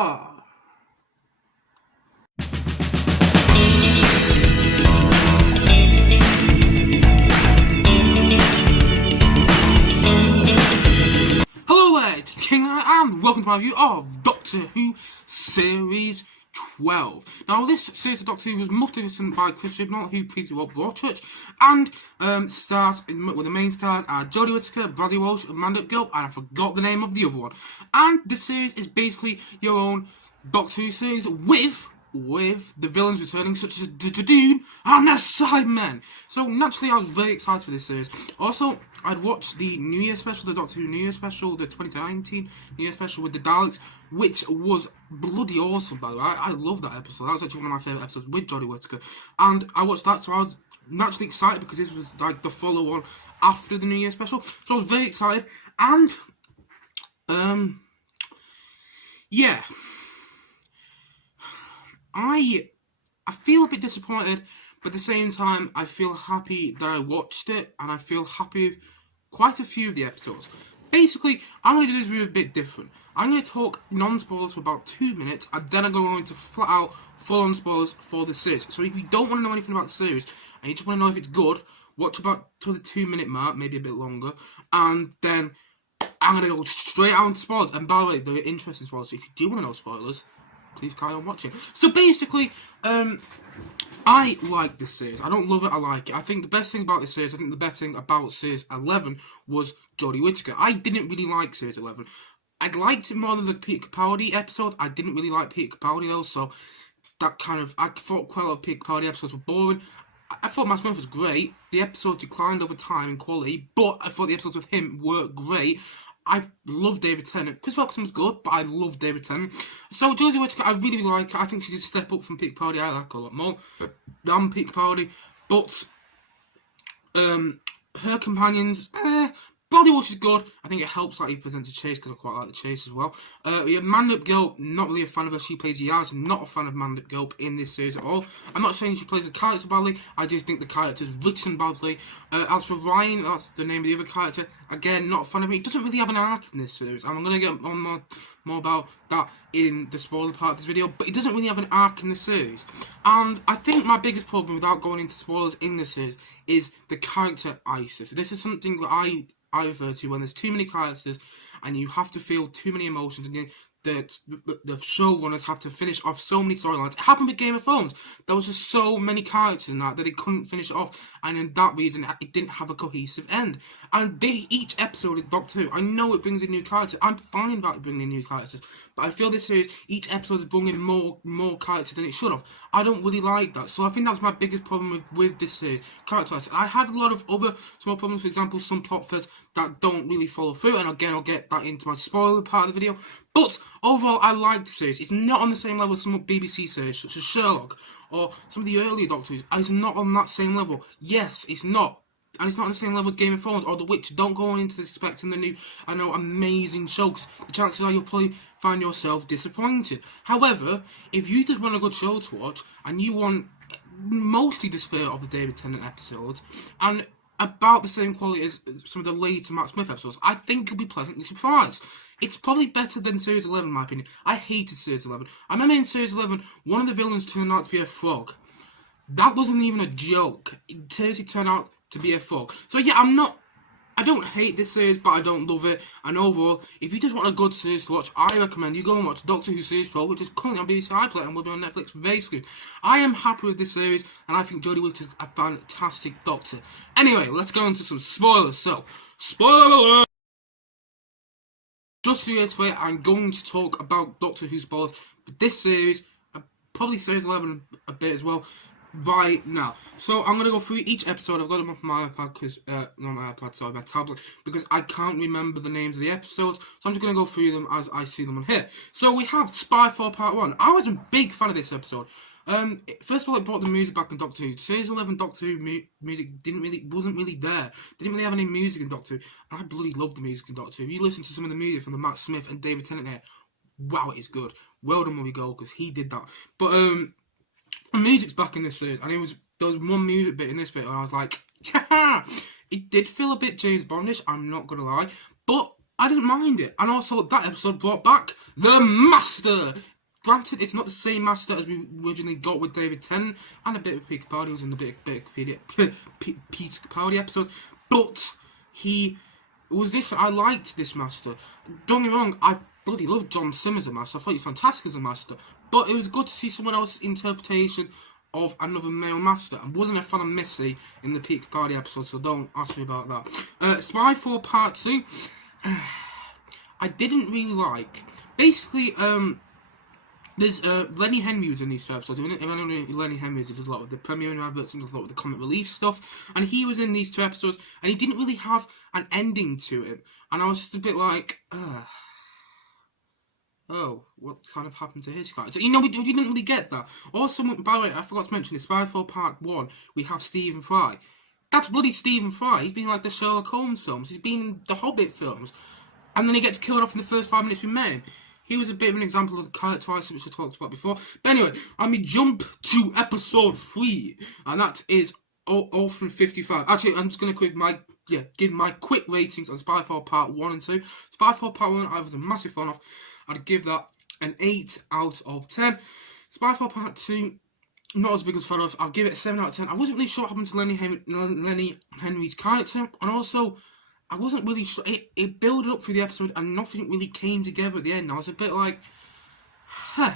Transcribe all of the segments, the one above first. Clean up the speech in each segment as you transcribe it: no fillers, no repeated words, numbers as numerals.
Whittaker! Hello there, it's King and welcome to my review of Doctor Who Series 12. Now, this series of Doctor Who was mostly written by Chibnall, who previously wrote Broadchurch, and the main stars are Jodie Whittaker, Bradley Walsh, and Mandip Gill, and I forgot the name of the other one. And this series is basically your own Doctor Who series with the villains returning, such as Jodie and the Sidemen. So naturally, I was very excited for this series. Also, I'd watched the New Year special, the Doctor Who New Year special, the 2019 New Year special with the Daleks, which was bloody awesome, by the way. I love that episode. That was actually one of my favourite episodes with Jodie Whittaker. And I watched that, so I was naturally excited because this was like the follow-on after the New Year special. So I was very excited. And, yeah. I feel a bit disappointed, but at the same time, I feel happy that I watched it, and I feel happy with quite a few of the episodes. Basically, I'm going to do this review a bit different. I'm going to talk non-spoilers for about 2 minutes, and then I'm going to flat out full-on spoilers for the series. So if you don't want to know anything about the series, and you just want to know if it's good, watch about to the 2 minute mark, maybe a bit longer, and then I'm going to go straight out into spoilers. And by the way, there are interesting spoilers, so if you do want to know spoilers, please carry on watching. So basically, I like this series. I don't love it, I like it. I think the best thing about this series, the best thing about Series 11 was Jodie Whittaker. I didn't really like Series 11. I liked it more than the Peter Capaldi episode. I didn't really like Peter Capaldi though, so that kind of, I thought quite a lot of Peter Capaldi episodes were boring. I thought Matt Smith was great. The episodes declined over time in quality, but I thought the episodes with him were great. I love David Tennant. Chris Robinson was good, but I love David Tennant. So Jodie Whittaker, I really like her. I think she's a step up from Peter Capaldi. I like her a lot more than Peter Capaldi. But her companions, Bradley Walsh is good. I think it helps that he presented Chase, because I quite like the Chase as well. Yeah, Mandip Gill, not really a fan of her. She plays Yaz, not a fan of Mandip Gill in this series at all. I'm not saying she plays the character badly, I just think the character's written badly. As for Ryan, that's the name of the other character, again, not a fan of him. He doesn't really have an arc in this series, and I'm going to get on more about that in the spoiler part of this video, but he doesn't really have an arc in the series. And I think my biggest problem, without going into spoilers in this series, is the character ISIS. This is something that I refer to when there's too many characters and you have to feel too many emotions, and the showrunners have to finish off so many storylines. It happened with Game of Thrones. There was just so many characters in that they couldn't finish it off, and in that reason it didn't have a cohesive end. And each episode in Doctor Who, I know it brings in new characters. I'm fine about bringing in new characters, but I feel this series, each episode is bringing more characters than it should have. I don't really like that, so I think that's my biggest problem with this series. Characters. I have a lot of other small problems. For example, some plot threads that don't really follow through, and again, I'll get that into my spoiler part of the video. But overall, I like the series. It's not on the same level as some BBC series, such as Sherlock, or some of the earlier Doctor Who's. It's not on that same level. Yes, it's not. And it's not on the same level as Game of Thrones or The Witch. Don't go into this expecting the new, amazing show, 'cause the chances are you'll probably find yourself disappointed. However, if you just want a good show to watch, and you want mostly the spirit of the David Tennant episodes, and about the same quality as some of the later Matt Smith episodes, I think you'll be pleasantly surprised. It's probably better than Series 11, in my opinion. I hated Series 11. I remember in Series 11, one of the villains turned out to be a frog. That wasn't even a joke. It seriously turned out to be a frog. So yeah, I don't hate this series, but I don't love it. And overall, if you just want a good series to watch, I recommend you go and watch Doctor Who Series 12, which is currently on BBC iPlayer and will be on Netflix very soon. I am happy with this series, and I think Jodie Whittaker is a fantastic Doctor. Anyway, let's go into some spoilers. So, spoiler alert! Just to reiterate, I'm going to talk about Doctor Who spoilers, but this series, probably Series 11 a bit as well, right now. So I'm going to go through each episode. I've got them up on my iPad, my tablet, because I can't remember the names of the episodes, so I'm just going to go through them as I see them on here. So we have Spyfall Part 1. I was a big fan of this episode. First of all, it brought the music back in Doctor Who. Series 11 Doctor Who music wasn't really there. They didn't really have any music in Doctor Who, and I bloody loved the music in Doctor Who. You listen to some of the music from the Matt Smith and David Tennant here, wow, it is good. Well done, Murray Gold, because he did that. But the music's back in this series, and there was one music bit in this bit, and I was like, it did feel a bit James Bondish, I'm not gonna lie, but I didn't mind it. And also, that episode brought back the Master. Granted, it's not the same Master as we originally got with David Tennant, and a bit of Peter Capaldi was in the bit of Peter Capaldi episodes, but he was different. I liked this Master. Don't get me wrong, I bloody loved John Sim as a Master. I thought he was fantastic as a Master, but it was good to see someone else's interpretation of another male Master. I wasn't a fan of Missy in the Peter Capaldi episode, so don't ask me about that. Spy 4 Part 2, I didn't really like. Basically, there's Lenny Henry was in these two episodes. If I know Lenny Henry, he does a lot of the premiering adverts and does a lot of the comic relief stuff. And he was in these two episodes, and he didn't really have an ending to it. And I was just a bit like, oh, what kind of happened to his character? You know, we didn't really get that. Also, by the way, I forgot to mention, in Spy 4 Part 1, we have Stephen Fry. That's bloody Stephen Fry. He's been in, like, the Sherlock Holmes films. He's been in the Hobbit films. And then he gets killed off in the first 5 minutes we met him. He was a bit of an example of the character which I talked about before. But anyway, I'm going to jump to episode 3. And that is all from 55. Actually, I'm just going to give my quick ratings on Spy 4 Part 1 and 2. Spy 4 Part 1, I was a massive fan of. I'd give that an 8 out of 10. Spy 4 Part 2, not as big as fan of. I'll give it a 7 out of 10. I wasn't really sure what happened to Lenny Henry's character. And also, I wasn't really sure. It built up through the episode and nothing really came together at the end. I was a bit like, huh.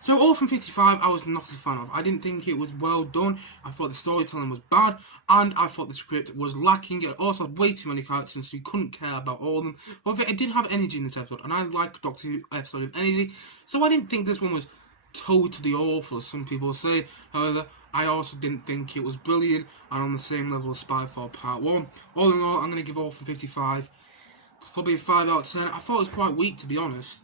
So, all from 55, I was not a fan of. I didn't think it was well done. I thought the storytelling was bad. And I thought the script was lacking. It also had way too many characters, so you couldn't care about all of them. However, it did have energy in this episode. And I like Doctor Who episode of energy. So, I didn't think this one was totally awful, as some people say. However, I also didn't think it was brilliant and on the same level as Spy 4 Part 1. All in all, I'm going to give all from 55 probably a 5 out of 10. I thought it was quite weak, to be honest.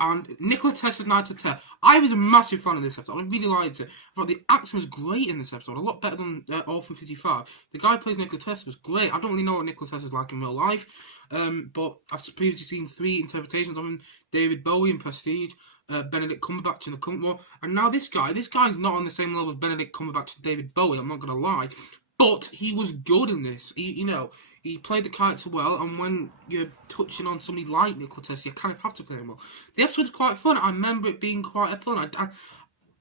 And Nikola Tesla's Night of Terror. I was a massive fan of this episode. I really liked it. I thought the action was great in this episode. A lot better than all from 55. The guy who plays Nikola Tesla was great. I don't really know what Nikola Tesla's like in real life. But I've previously seen 3 interpretations of him. David Bowie in Prestige. Benedict Cumberbatch in the current one. And now this guy's not on the same level as Benedict Cumberbatch and David Bowie, I'm not going to lie. But he was good in this. He played the character well, and when you're touching on somebody like Nikola Tesla, you kind of have to play him well. The episode was quite fun. I remember it being quite fun.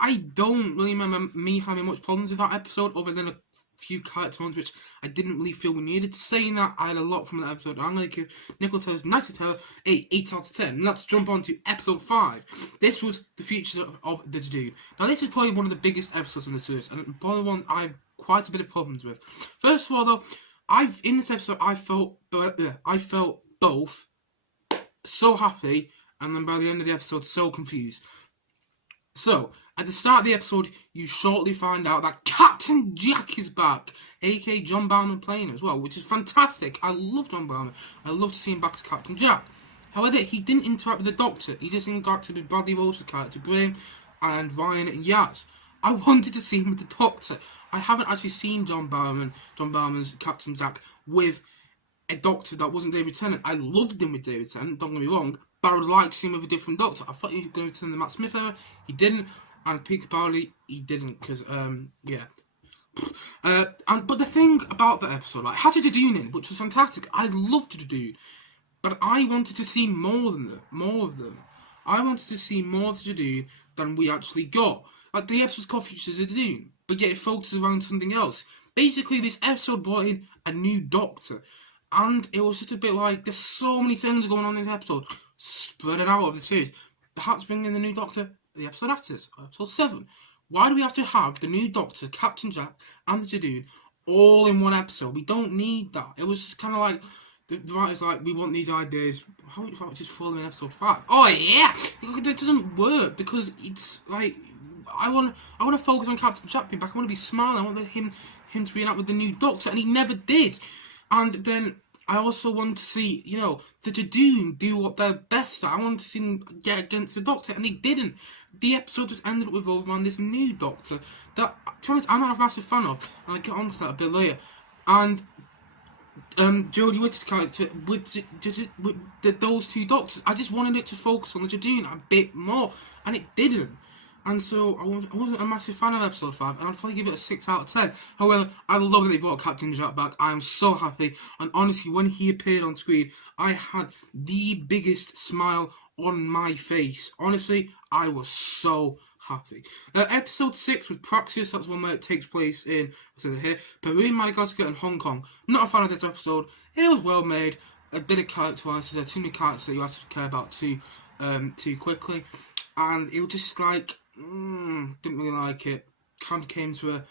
I don't really remember me having much problems with that episode, other than a few character ones which I didn't really feel we needed. Saying that, I had a lot from that episode. I'm going to give Nikola Tesla's Night of Terror 8 out of 10. And let's jump on to episode 5. This was the future of the dude. Now, this is probably one of the biggest episodes in the series, and one of the ones I have quite a bit of problems with. First of all, though, in this episode, I felt both so happy, and then by the end of the episode, so confused. So, at the start of the episode, you shortly find out that Captain Jack is back, aka John Barrowman playing as well, which is fantastic. I love John Barrowman. I love to see him back as Captain Jack. However, he didn't interact with the Doctor. He just interacted with Bradley Walsh, the character Graham, and Ryan and Yaz. I wanted to see him with the Doctor. I haven't actually seen John Barrowman's Captain Jack with a Doctor that wasn't David Tennant. I loved him with David Tennant, don't get me wrong, but I would like to see him with a different Doctor. I thought he was going to turn the Matt Smith era. He didn't. And Peter Capaldi, he didn't, because, yeah. But the thing about the episode, like, had a Jodie in, which was fantastic. I loved Jodie, but I wanted to see more of them. I wanted to see more of Jodie than we actually got. Like, the episode's called Futures of Jodie, but yet it focuses around something else. Basically, this episode brought in a new Doctor, and it was just a bit like, there's so many things going on in this episode. Spread it out of the series. Perhaps bring in the new Doctor the episode after this, episode 7. Why do we have to have the new Doctor, Captain Jack, and the Jodie all in one episode? We don't need that. It was just kind of like, the writer's like, we want these ideas. How about we just throw them in episode 5? Oh yeah! It doesn't work, because it's like, I want to focus on Captain Jack being back. I want to be smiling. I want him to reunite with the new Doctor, and he never did. And then I also want to see, the Jodie do what they're best at. I want to see them get against the Doctor, and they didn't. The episode just ended up revolving around this new Doctor that, to be honest, I'm not a massive fan of, and I'll get onto that a bit later. And Jodie Whittaker's character with those two Doctors, I just wanted it to focus on the Jodie a bit more, and it didn't. And so I wasn't a massive fan of episode 5, and I'd probably give it a 6 out of 10. However, I love that they brought Captain Jack back. I am so happy, and honestly, when he appeared on screen, I had the biggest smile on my face. Honestly, I was so happy. Episode 6 was Praxis. That's one where it takes place in, what says it here, Peru, Madagascar, and Hong Kong. Not a fan of this episode. It was well made. A bit of character analysis. There are too many characters that you have to care about too quickly, and it was just like didn't really like it. Kind of came to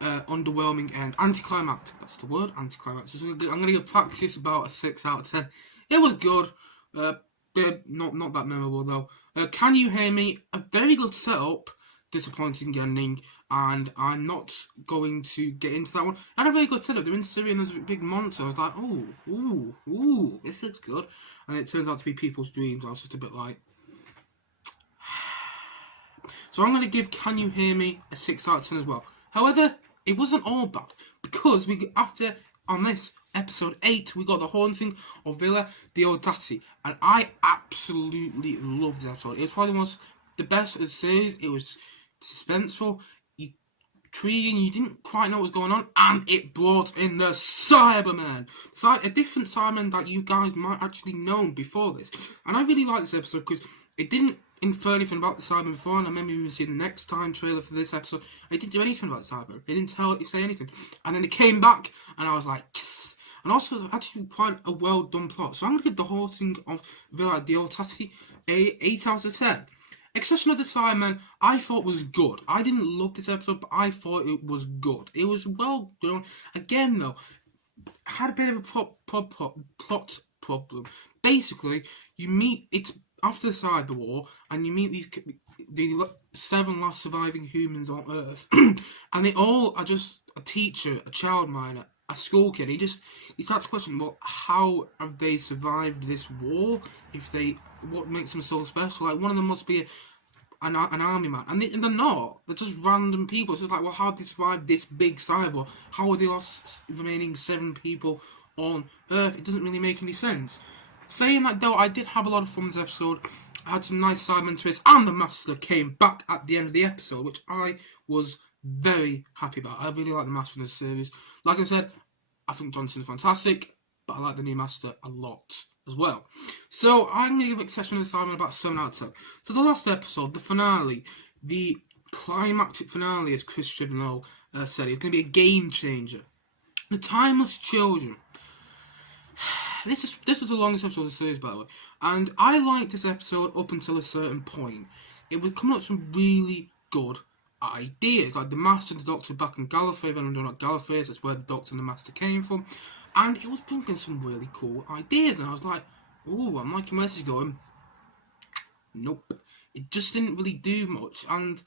a underwhelming end. Anticlimactic. That's the word. Anticlimactic. So I'm gonna give Praxis about a 6 out of 10. It was good. Not that memorable though. Can You Hear Me? A very good setup, disappointing ending, and I'm not going to get into that one. I had a very good setup. They're in Syria and there's a big monster. I was like, ooh, this looks good. And it turns out to be people's dreams. I was just a bit like... So I'm going to give Can You Hear Me a 6 out of 10 as well. However, it wasn't all bad, because on this episode 8, we got The Haunting of Villa Diodati, and I absolutely loved this episode. It was probably the best of the series. It was suspenseful, intriguing, you didn't quite know what was going on, and it brought in the Cybermen. A different Cybermen that you guys might actually known before this. And I really like this episode because it didn't infer anything about the Cybermen before, and I remember even seeing the next time trailer for this episode. It didn't do anything about the Cybermen. It didn't say anything. And then they came back, and I was like, yes. And also, it was actually quite a well done plot. So I'm going to give The Haunting of Villa Diodati a 8 out of 10. Accession of the Cybermen, I thought was good. I didn't love this episode, but I thought it was good. It was well done. Again, though, had a bit of a plot problem. Basically, it's after the Cyber War, and you meet the 7 last surviving humans on Earth, and they all are just a teacher, a childminder, a school kid. He starts to question, well, how have they survived this war? What makes them so special? Like, one of them must be an army man, and they're not. They're just random people. It's just like, well, how did they survive this big cyber? How have they lost remaining 7 people on Earth? It doesn't really make any sense. Saying that though, I did have a lot of fun with this episode. I had some nice Cyberman twists, and the Master came back at the end of the episode, which I was very happy about. I really like the Master in this series. Like I said, I think Johnson's fantastic, but I like the new Master a lot as well. So I'm going to give Accession of the Cybermen about 7 out of 10. So the last episode, the finale, the climactic finale, as Chris Chibnall said, it's going to be a game changer. The Timeless Children. This was the longest episode of the series, by the way, and I liked this episode up until a certain point. It was coming up with some really good ideas, like the Master and the Doctor back in Gallifrey. If anyone don't know what Gallifrey is, that's where the Doctor and the Master came from, and it was bringing some really cool ideas, and I was like, ooh, I'm liking where this is going. Nope, it just didn't really do much, and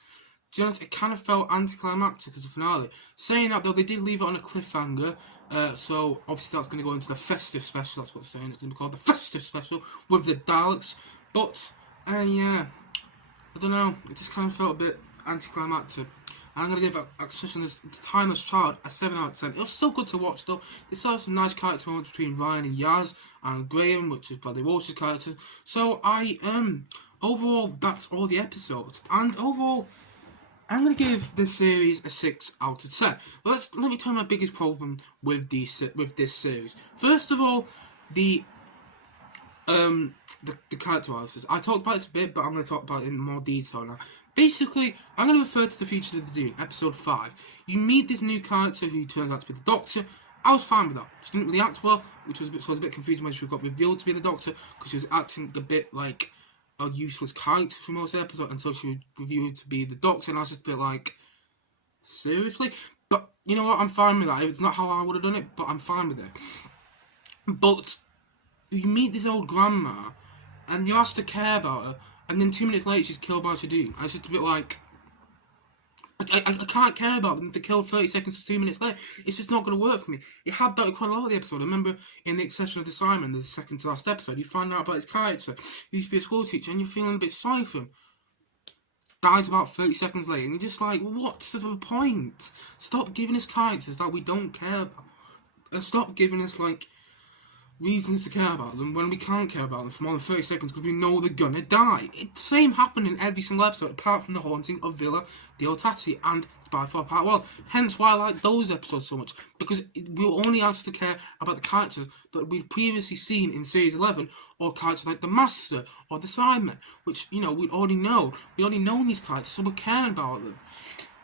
to be honest, it kind of felt anticlimactic as a finale. Saying that though, they did leave it on a cliffhanger, so obviously that's going to go into the festive special. That's what it's saying. It's going to be called the festive special with the Daleks. But yeah, I don't know. It just kind of felt a bit anticlimactic. I'm going to give Accession of the Timeless Child a 7 out of 10. It was still good to watch though. It saw some nice character moments between Ryan and Yaz, and Graham, which is Bradley Walsh's character. So overall, that's all the episodes, and overall, I'm going to give this series a 6 out of 10. But let me tell you my biggest problem with this series. First of all, the character analysis. I talked about this a bit, but I'm going to talk about it in more detail now. Basically, I'm going to refer to the Future of the Dune, episode 5. You meet this new character who turns out to be the Doctor. I was fine with that. She didn't really act well, which was a bit confusing when she got revealed to be the Doctor, because she was acting a bit like a useless character for most episodes until she was revealed to be the Doctor, and I was just a bit like, seriously? But you know what? I'm fine with that. It's not how I would have done it, but I'm fine with it. But you meet this old grandma, and you're asked to care about her, and then 2 minutes later she's killed by Jodie. And it's just a bit like, I can't care about them to kill 30 seconds for 2 minutes later. It's just not going to work for me. It had that quite a lot of the episode. I remember in the Accession of the Cybermen, the second to last episode, you find out about his character. He used to be a school teacher, and you're feeling a bit sorry for him. Died about 30 seconds later, and you're just like, what's the point? Stop giving us characters that we don't care about. And stop giving us, like, reasons to care about them when we can't care about them for more than 30 seconds because we know they're gonna die. It's the same happened in every single episode apart from the haunting of Villa Diotati and Spyfall Part 1. Hence why I like those episodes so much, because we were only asked to care about the characters that we'd previously seen in Series 11, or characters like the Master or the Sidemen, which, you know, we'd already know. We'd already known these characters, so we're caring about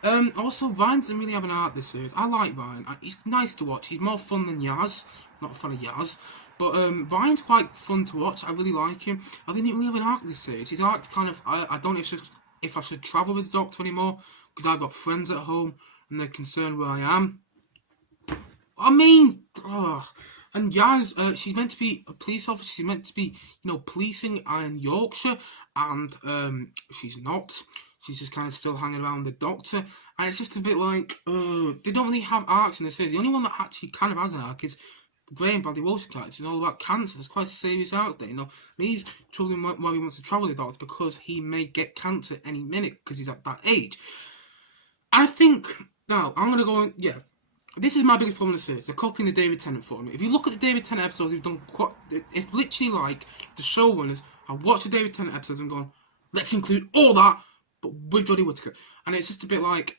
them. Also, Ryan doesn't really have an arc this series. I like Ryan. He's nice to watch. He's more fun than Yaz. Not a fan of Yaz. But Ryan's quite fun to watch. I really like him. I didn't really have an arc this series. His arc's kind of... I don't know if I should travel with the Doctor anymore, because I've got friends at home and they're concerned where I am. I mean... And Yaz, she's meant to be a police officer. She's meant to be, you know, policing in Yorkshire. And she's not. She's just kind of still hanging around the Doctor. And it's just a bit like... they don't really have arcs in this series. The only one that actually kind of has an arc is Graham Bradley Walsh character. It's all about cancer. It's quite a serious arc there, you know. And he's troubling why he wants to travel with the Doctor, because he may get cancer any minute because he's at that age. And I think... Now, I'm going to go... Yeah. This is my biggest problem with the series. They're copying the David Tennant formula. If you look at the David Tennant episodes, we've done quite... It's literally like the showrunners have watched the David Tennant episodes and gone, let's include all that, but with Jodie Whittaker. And it's just a bit like...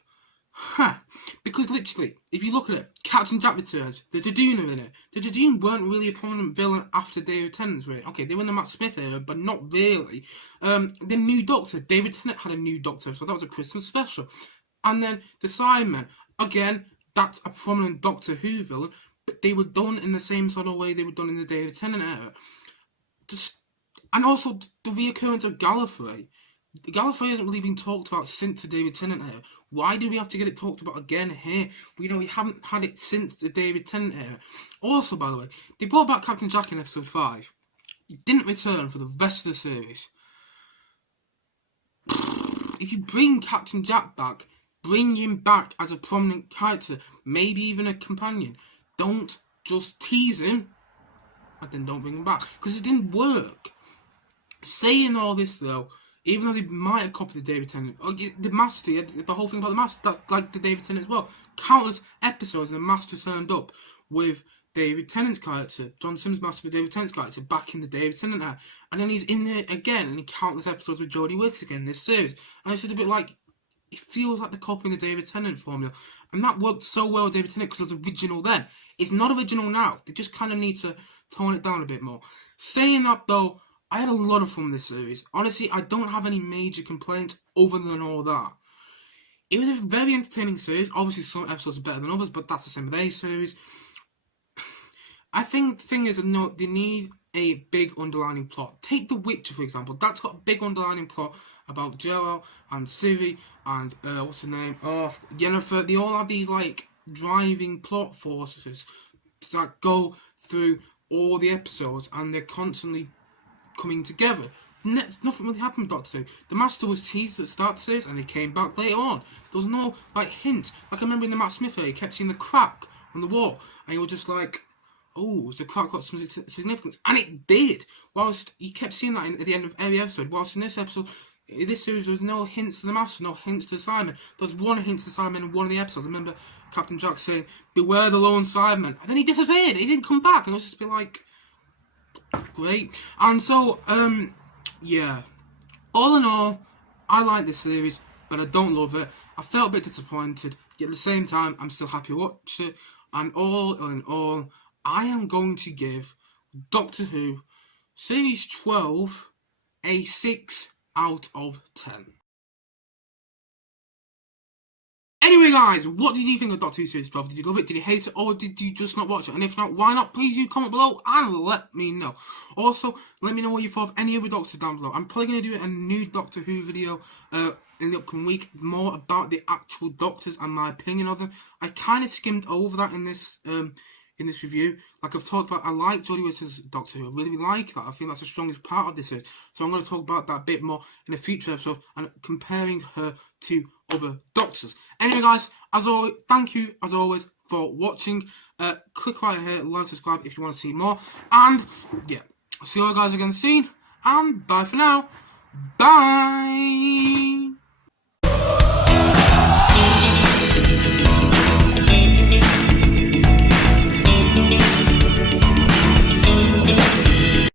Because literally, if you look at it, Captain Jack returns, the Jodie are in it. The Jodie weren't really a prominent villain after David Tennant's reign. Okay, they were in the Matt Smith era, but not really. The new Doctor, David Tennant had a new Doctor, so that was a Christmas special. And then the Sidemen, again, that's a prominent Doctor Who villain, but they were done in the same sort of way they were done in the David Tennant era. And also, the reoccurrence of Gallifrey. Gallifrey hasn't really been talked about since the David Tennant era. Why do we have to get it talked about again here? We know we haven't had it since the David Tennant era. Also, by the way, they brought back Captain Jack in episode 5. He didn't return for the rest of the series. If you bring Captain Jack back, bring him back as a prominent character, maybe even a companion. Don't just tease him and then don't bring him back, because it didn't work. Saying all this though, even though they might have copied the David Tennant, the Master, the whole thing about the Master, that's like the David Tennant as well. Countless episodes, the Master turned up with David Tennant's character, John Simm's Master with David Tennant's character, back in the David Tennant era. And then he's in there again in countless episodes with Jodie Whittaker in this series. And it's just a bit like, it feels like they're copying the David Tennant formula. And that worked so well with David Tennant because it was original then. It's not original now. They just kind of need to tone it down a bit more. Saying that though, I had a lot of fun with this series. Honestly, I don't have any major complaints other than all that. It was a very entertaining series. Obviously, some episodes are better than others, but that's the same with any series. I think the thing is, no, they need a big underlining plot. Take The Witcher, for example. That's got a big underlining plot about Geralt and Ciri and, what's her name? Yennefer. They all have these, like, driving plot forces that go through all the episodes, and they're constantly coming together. Nothing really happened with Doctor Who. The Master was teased at the start of the series, and he came back later on. There was no, like, hint. Like, I remember in the Matt Smith era, you kept seeing the crack on the wall, and you were just like, oh, has the crack got some significance? And it did! Whilst you kept seeing that at the end of every episode, whilst in this episode, in this series, there was no hints to the Master, no hints to Simon. There was one hint to Simon in one of the episodes. I remember Captain Jack saying, beware the lone Simon. And then he disappeared. He didn't come back. And it was just a bit like, great. And so, yeah. All in all, I like this series, but I don't love it. I felt a bit disappointed. Yet at the same time, I'm still happy to watch it. And all in all, I am going to give Doctor Who Series 12 a 6 out of 10. Anyway guys, what did you think of Doctor Who Series 12? Did you love it? Did you hate it? Or did you just not watch it? And if not, why not? Please do comment below and let me know. Also, let me know what you thought of any other Doctors down below. I'm probably going to do a new Doctor Who video in the upcoming week, more about the actual Doctors and my opinion of them. I kind of skimmed over that in this review. Like I've talked about, I like Jodie Whittaker's Doctor Who. I really like that. I think that's the strongest part of this series. So I'm going to talk about that a bit more in a future episode and comparing her to other Doctors. Anyway guys, as always, thank you as always for watching. Click right here, like, subscribe if you want to see more. And yeah, I'll see you all guys again soon. And bye for now. Bye.